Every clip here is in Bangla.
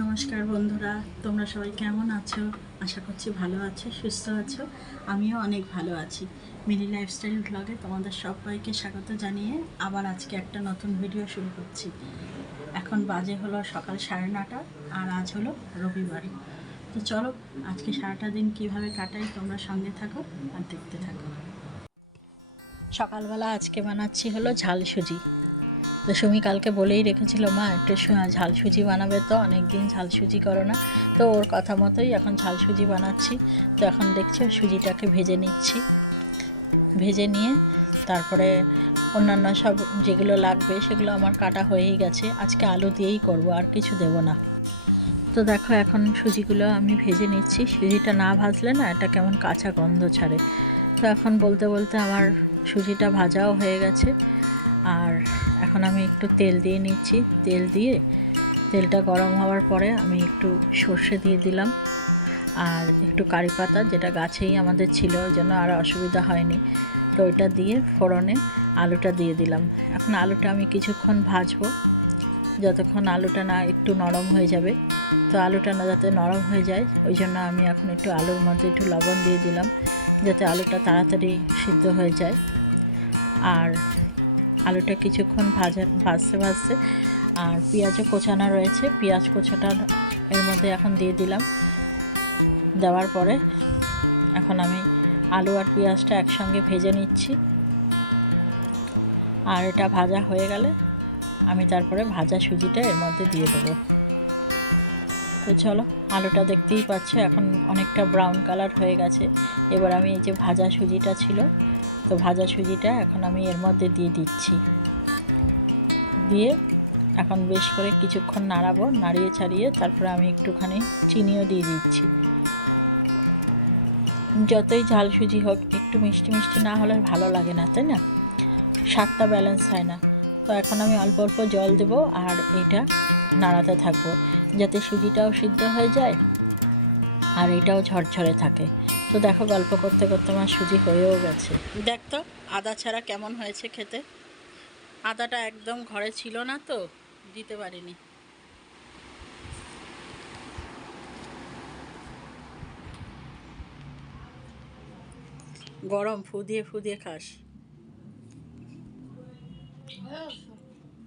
নমস্কার বন্ধুরা, তোমরা সবাই কেমন আছো? আশা করছি ভালো আছো, সুস্থ আছো। আমিও অনেক ভালো আছি। মিনি লাইফস্টাইল ব্লগে তোমাদের সবাইকে স্বাগত জানিয়ে আবার আজকে একটা নতুন ভিডিও শুরু করছি। এখন বাজে হলো সকাল সাড়ে নটা, আর আজ হলো রবিবার। তো চলো, আজকে সারাটা দিন কীভাবে কাটাই তোমরা সঙ্গে থাকো আর দেখতে থাকো। সকালবেলা আজকে বানাচ্ছি হলো ঝাল সুজি। তো সুমি কালকে বলেই রেখেছিল, মা, একটু ঝাল সুজি বানাবে তো অনেক দিন ঝাল সুজি করো না। তো ওর কথা মতোই এখন ঝাল সুজি বানাচ্ছি। তো এখন দেখছ সুজিটাকে ভেজে নিচ্ছি। ভেজে নিয়ে তারপরে অন্যান্য সব যেগুলো লাগবে সেগুলো আমার কাটা হয়েই গেছে। আজকে আলু দিয়েই করব, আর কিছু দেব না। তো দেখো এখন সুজিগুলো আমি ভেজে নিচ্ছি। সুজিটা না ভাজলে না এটা কেমন কাঁচা গন্ধ ছাড়ে। তো এখন বলতে বলতে আমার সুজিটা ভাজাও হয়ে গেছে। আর এখন আমি একটু তেল দিয়ে নিচ্ছি। তেল দিয়ে তেলটা গরম হওয়ার পরে আমি একটু সর্ষে দিয়ে দিলাম। আর একটু কারি পাতা যেটা গাছেই আমাদের ছিল ওই জন্য আর অসুবিধা হয়নি, তো ওইটা দিয়ে ফোড়নে আলুটা দিয়ে দিলাম। এখন আলুটা আমি কিছুক্ষণ ভাজবো। যতক্ষণ আলুটা না একটু নরম হয়ে যাবে, তো আলুটা না যাতে নরম হয়ে যায়, ওই জন্য আমি এখন একটু আলুর মধ্যে একটু লবণ দিয়ে দিলাম, যাতে আলুটা তাড়াতাড়ি সিদ্ধ হয়ে যায়। আর আলুটা কিছুক্ষণ ভাজা ভাজতে ভাজতে, আর পেঁয়াজও কোচানো রয়েছে। পেঁয়াজ কোচাটা এর মধ্যে এখন দিয়ে দিলাম। দেওয়ার পরে এখন আমি আলু আর পেঁয়াজটা একসঙ্গে ভেজে নিচ্ছি। আর এটা ভাজা হয়ে গেলে আমি তারপরে ভাজা সুজিটা এর মধ্যে দিয়ে দেবো। তো চলো, আলুটা দেখতেই পাচ্ছ, এখন অনেকটা ব্রাউন কালার হয়ে গেছে। এবার আমি এই যে ভাজা সুজিটা ছিল তো ভাজা সুজিটা এখন আমি এর মধ্যে দিয়ে দিচ্ছি। দিয়ে এখন বেশ করে কিছুক্ষণ নাড়াবো, নাড়িয়ে ছাড়িয়ে তারপরে আমি একটুখানি চিনিও দিয়ে দিচ্ছি। যতই ঝাল সুজি হোক, একটু মিষ্টি মিষ্টি না হলে ভালো লাগে না, তাই না? স্বাদটা ব্যালেন্স হয় না। তো এখন আমি অল্প অল্প জল দেবো আর এটা নাড়াতে থাকব। যাতে সুজিটাও সিদ্ধ হয়ে যায় আর এটাও ঝরঝরে থাকে। তো দেখো গল্প করতে করতে আমার সুজি হয়েও গেছে। দেখ তো আদা ছাড়া কেমন হয়েছে খেতে? আদাটা একদম ঘরে ছিল না তো দিতে পারিনি। গরম ফু দিয়ে ফু দিয়ে খাস।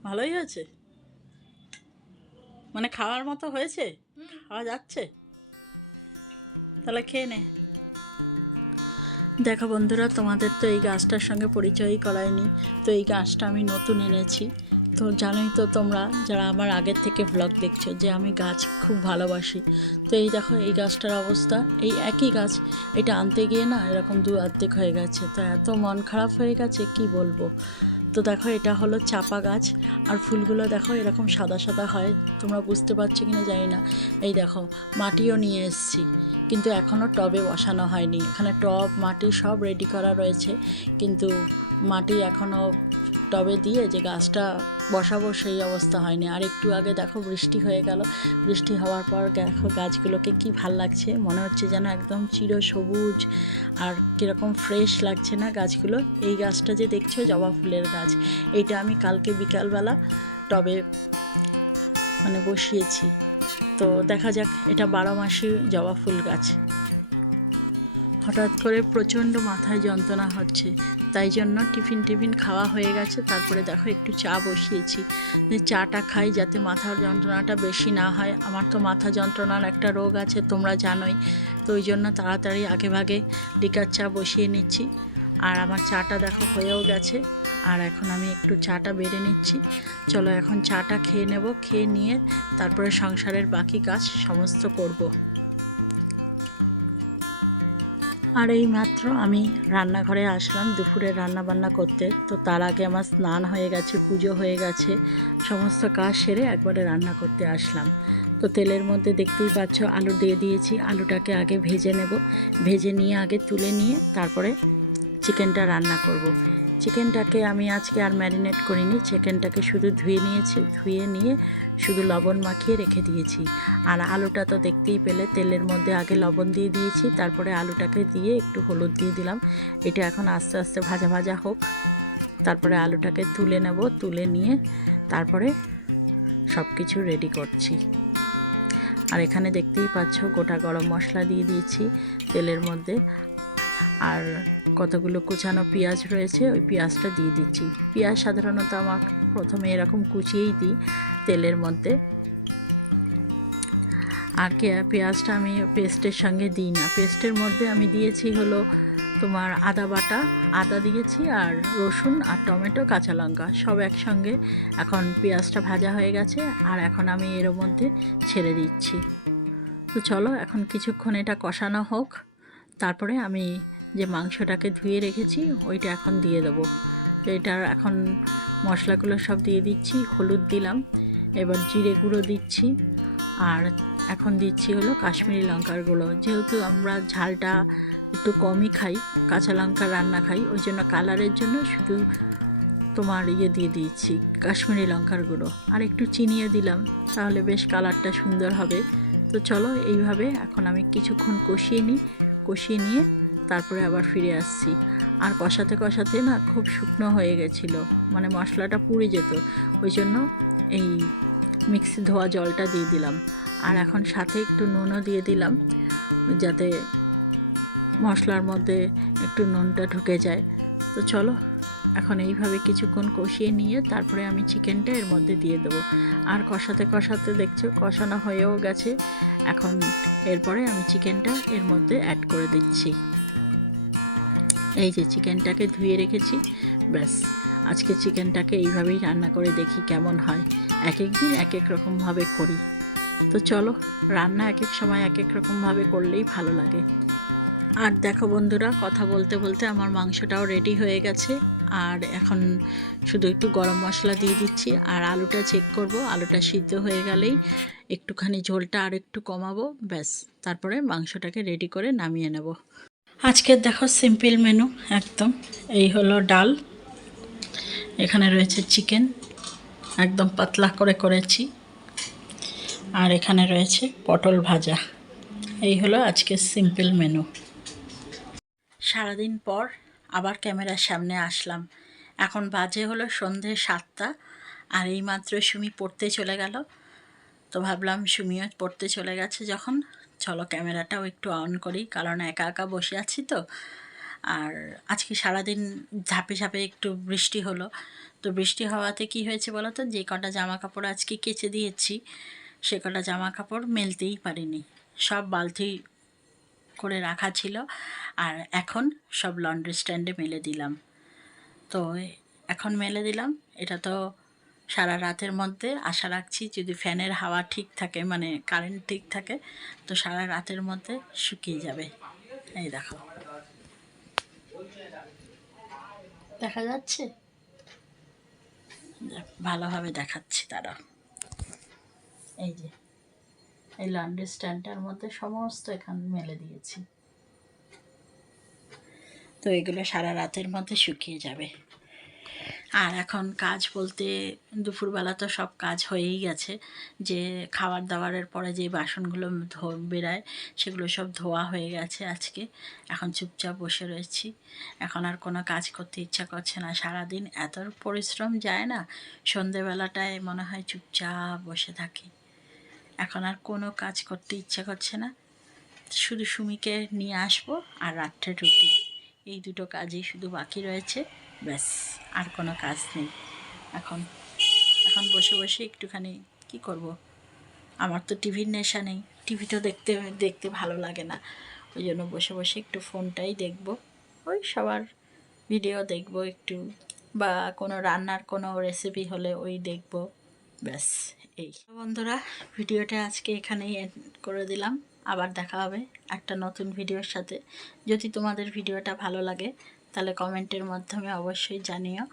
ভালোই হয়েছে? মানে খাওয়ার মতো হয়েছে? খাওয়া যাচ্ছে? তাহলে খেয়ে নে। দেখো বন্ধুরা, তোমাদের তো এই গাছটার সঙ্গে পরিচয়ই করায়নি। তো এই গাছটা আমি নতুন এনেছি। তো জানোই তো তোমরা, যারা আমার আগের থেকে ব্লগ দেখছ যে আমি গাছ খুব ভালোবাসি। তো এই দেখো, এই গাছটার অবস্থা, এই একই গাছ, এটা আনতে গিয়ে না এরকম দু অর্ধেক হয়ে গেছে। তো এত মন খারাপ হয়ে গেছে, কি বলব? তো দেখো এটা হলো চাপা গাছ, আর ফুলগুলো দেখো এরকম সাদা সাদা হয়, তোমরা বুঝতে পারছ কি না জানি না। এই দেখো, মাটিও নিয়ে এসেছি, কিন্তু এখনও টবে বসানো হয়নি। এখানে টব, মাটি সব রেডি করা রয়েছে, কিন্তু মাটি এখনও টবে দিয়ে যে গাছটা বসাবো সেই অবস্থা হয়নি। আর একটু আগে দেখো বৃষ্টি হয়ে গেল। বৃষ্টি হওয়ার পর দেখো গাছগুলোকে কি ভালো লাগছে। মনে হচ্ছে যেন একদম চির সবুজ আর কীরকম ফ্রেশ লাগছে না গাছগুলো। এই গাছটা যে দেখছ জবা ফুলের গাছ, এইটা আমি কালকে বিকালবেলা টবে মানে বসিয়েছি। তো দেখা যাক, এটা বারো মাসি জবা ফুল গাছ। হঠাৎ করে প্রচণ্ড মাথায় যন্ত্রণা হচ্ছে। তাই জন্য টিফিন টিফিন খাওয়া হয়ে গেছে। তারপরে দেখো একটু চা বসিয়েছি। চাটা খাই যাতে মাথার যন্ত্রণাটা বেশি না হয়। আমার তো মাথা যন্ত্রণার একটা রোগ আছে, তোমরা জানোই। তো ওই জন্য তাড়াতাড়ি আগে ভাগে লিকার চা বসিয়ে নিচ্ছি। আর আমার চাটা দেখো হয়েও গেছে। আর এখন আমি একটু চাটা বেড়ে নিচ্ছি। চলো এখন চাটা খেয়ে নেব। খেয়ে নিয়ে তারপরে সংসারের বাকি কাজ সমস্ত করব। আর এই মাত্র আমি রান্নাঘরে আসলাম, দুপুরে রান্না বান্না করতে। তো তার আগে আমার স্নান হয়ে গেছে, পুজো হয়ে গেছে, সমস্ত কাজ সেরে একবারে রান্না করতে আসলাম। তো তেলের মধ্যে দেখতেই পাচ্ছ, আলু দিয়ে দিয়েছি, আলুটাকে আগে ভেজে নেব। ভেজে নিয়ে আগে তুলে নিয়ে তারপরে চিকেনটা রান্না করব। চিকেনটাকে আমি আজকে আর ম্যারিনেট করিনি, চিকেনটাকে শুধু ধুয়ে নিয়েছি, ধুয়ে নিয়ে শুধু লবণ মাখিয়ে রেখে দিয়েছি। আর আলুটা তো দেখতেই পেলে, তেলের মধ্যে আগে লবণ দিয়ে দিয়েছি, তারপরে আলুটাকে দিয়ে একটু হলুদ দিয়ে দিলাম। এটা এখন আস্তে আস্তে ভাজা ভাজা হোক। তারপরে আলুটাকে তুলে নেব, তুলে নিয়ে তারপরে সব কিছু রেডি করছি। আর এখানে দেখতেই পাচ্ছ গোটা গরম মশলা দিয়ে দিয়েছি তেলের মধ্যে। আর কতগুলো কুচানো পেঁয়াজ রয়েছে, ওই পেঁয়াজটা দিয়ে দিচ্ছি। পেঁয়াজ সাধারণত আমার প্রথমে এরকম কুচিয়েই দিই তেলের মধ্যে। আর কে, পেঁয়াজটা আমি পেস্টের সঙ্গে দিই না। পেস্টের মধ্যে আমি দিয়েছি হলো তোমার আদা বাটা, আদা দিয়েছি আর রসুন আর টমেটো, কাঁচা লঙ্কা। সব একসঙ্গে এখন পেঁয়াজটা ভাজা হয়ে গেছে আর এখন আমি এর মধ্যে ছেড়ে দিচ্ছি। তো চলো, এখন কিছুক্ষণ এটা কষানো হোক। তারপরে আমি যে মাংসটাকে ধুয়ে রেখেছি, ওইটা এখন দিয়ে দেবো। তো এটার এখন মশলাগুলো সব দিয়ে দিচ্ছি, হলুদ দিলাম, এবার জিরে গুঁড়ো দিচ্ছি, আর এখন দিচ্ছি হলো কাশ্মীরি লঙ্কার গুঁড়ো। যেহেতু আমরা ঝালটা একটু কমই খাই, কাঁচা লঙ্কা রান্না খাই, ওই জন্য কালারের জন্য শুধু তোমার ইয়ে দিয়ে দিয়েছি, কাশ্মীরি লঙ্কার গুঁড়ো। আর একটু চিনিয়ে দিলাম, তাহলে বেশ কালারটা সুন্দর হবে। তো চলো এইভাবে এখন আমি কিছুক্ষণ কষিয়ে নিই, কষিয়ে নিয়ে তারপরে আবার ফিরে আসছি। আর কষাতে কষাতে না খুব শুকনো হয়ে গেছিল। মানে মশলাটা পুড়ে যেত। ওই জন্য এই মিক্সি ধোয়া জলটা দিয়ে দিলাম। আর এখন সাথে একটু নুনও দিয়ে দিলাম, যাতে মশলার মধ্যে একটু নুনটা ঢুকে যায়। তো চলো, এখন এইভাবে কিছুক্ষণ কষিয়ে নিয়ে তারপরে আমি চিকেনটা এর মধ্যে দিয়ে দেবো। আর কষাতে কষাতে দেখছ, কষানো হয়েও গেছে। এখন এরপরে আমি চিকেনটা এর মধ্যে অ্যাড করে দিচ্ছি। এই যে চিকেনটাকে ধুয়ে রেখেছি, ব্যাস। আজকে চিকেনটাকে এইভাবেই রান্না করে দেখি কেমন হয়। এক এক দিন এক এক রকমভাবে করি। তো চলো, রান্না এক এক সময় এক এক রকমভাবে করলেই ভালো লাগে। আর দেখো বন্ধুরা, কথা বলতে বলতে আমার মাংসটাও রেডি হয়ে গেছে। আর এখন শুধু একটু গরম মশলা দিয়ে দিচ্ছি। আর আলুটা চেক করব। আলুটা সিদ্ধ হয়ে গেলেই একটুখানি ঝোলটা আর একটু কমাবো। ব্যাস, তারপরে মাংসটাকে রেডি করে নামিয়ে নেব। আজকের দেখো সিম্পল মেনু, একদম। এই হলো ডাল। এখানে রয়েছে চিকেন। একদম পাতলা করে করেছি। আর এখানে রয়েছে পটল ভাজা। এই হলো আজকের সিম্পল মেনু। সারাদিন পর আবার ক্যামেরার সামনে আসলাম। এখন বাজে হলো সন্ধে সাতটা, আর এইমাত্র সুমি পড়তে চলে গেল। তো ভাবলাম সুমিও পড়তে চলে গেছে যখন। চলো ক্যামেরাটাও একটু অন করি, কারণ একা একা বসে আছি তো। আর আজকে সারাদিন ঝাঁপে ঝাপে একটু বৃষ্টি হলো। তো বৃষ্টি হওয়াতে কি হয়েছে বলো তো? যে কটা জামা কাপড় আজকে কেচে দিয়েছি, সে কটা জামা কাপড় মেলতেই পারিনি। সব বালতি করে রাখা ছিল আর এখন সব লন্ড্রি স্ট্যান্ডে মেলে দিলাম। তো এখন মেলে দিলাম। এটা তো সারা রাতের মধ্যে আশা রাখছি যদি ফ্যানের হাওয়া ঠিক থাকে মানে কারেন্ট ঠিক থাকে, তো সারা রাতের মধ্যে শুকিয়ে যাবে। এই দেখো। দেখা যাচ্ছে? ভালোভাবে দেখাচ্ছি তারা। এই যে, এই লন্ড্রি স্ট্যান্ডটার মধ্যে সমস্ত এখানে মেলে দিয়েছি। তো এগুলো সারা রাতের মধ্যে শুকিয়ে যাবে। আর এখন কাজ বলতে দুপুরবেলা তো সব কাজ হয়েই গেছে। যে খাবার দাবারের পরে যে বাসনগুলো বেরায়, সেগুলো সব ধোয়া হয়ে গেছে আজকে। এখন চুপচাপ বসে রয়েছি। এখন আর কোনো কাজ করতে ইচ্ছা করছে না। সারাদিন এত পরিশ্রম যায় না, সন্ধেবেলাটায় মনে হয় চুপচাপ বসে থাকি। এখন আর কোনো কাজ করতে ইচ্ছা করছে না। শুধু সুমিকে নিয়ে আসব আর রাত্রে রুটি। এই দুটো কাজই শুধু বাকি রয়েছে। ব্যাস, আর কোনো কাজ নেই। এখন এখন বসে বসে একটুখানি কি করব? আমার তো টিভির নেশা নেই। টিভি তো দেখতে দেখতে ভালো লাগে না। ওই জন্য বসে বসে একটু ফোনটাই দেখব। ওই সবার ভিডিও দেখব একটু, বা কোনো রান্নার কোনো রেসিপি হলে ওই দেখব। ব্যাস, এই। বন্ধুরা, ভিডিওটা আজকে এখানেই করে দিলাম। আবার দেখা হবে একটা নতুন ভিডিওর সাথে। যদি তোমাদের ভিডিওটা ভালো লাগে তাহলে কমেন্টের মাধ্যমে অবশ্যই জানিও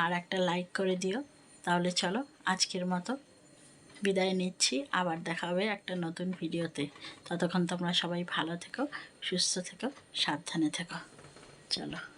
আর একটা লাইক করে দিও। তাহলে চলো আজকের মতো বিদায় নিচ্ছি। আবার দেখা হবে একটা নতুন ভিডিওতে। ততক্ষণ তোমরা সবাই ভালো থেকো, সুস্থ থেকো, সাবধানে থেকো। চলো।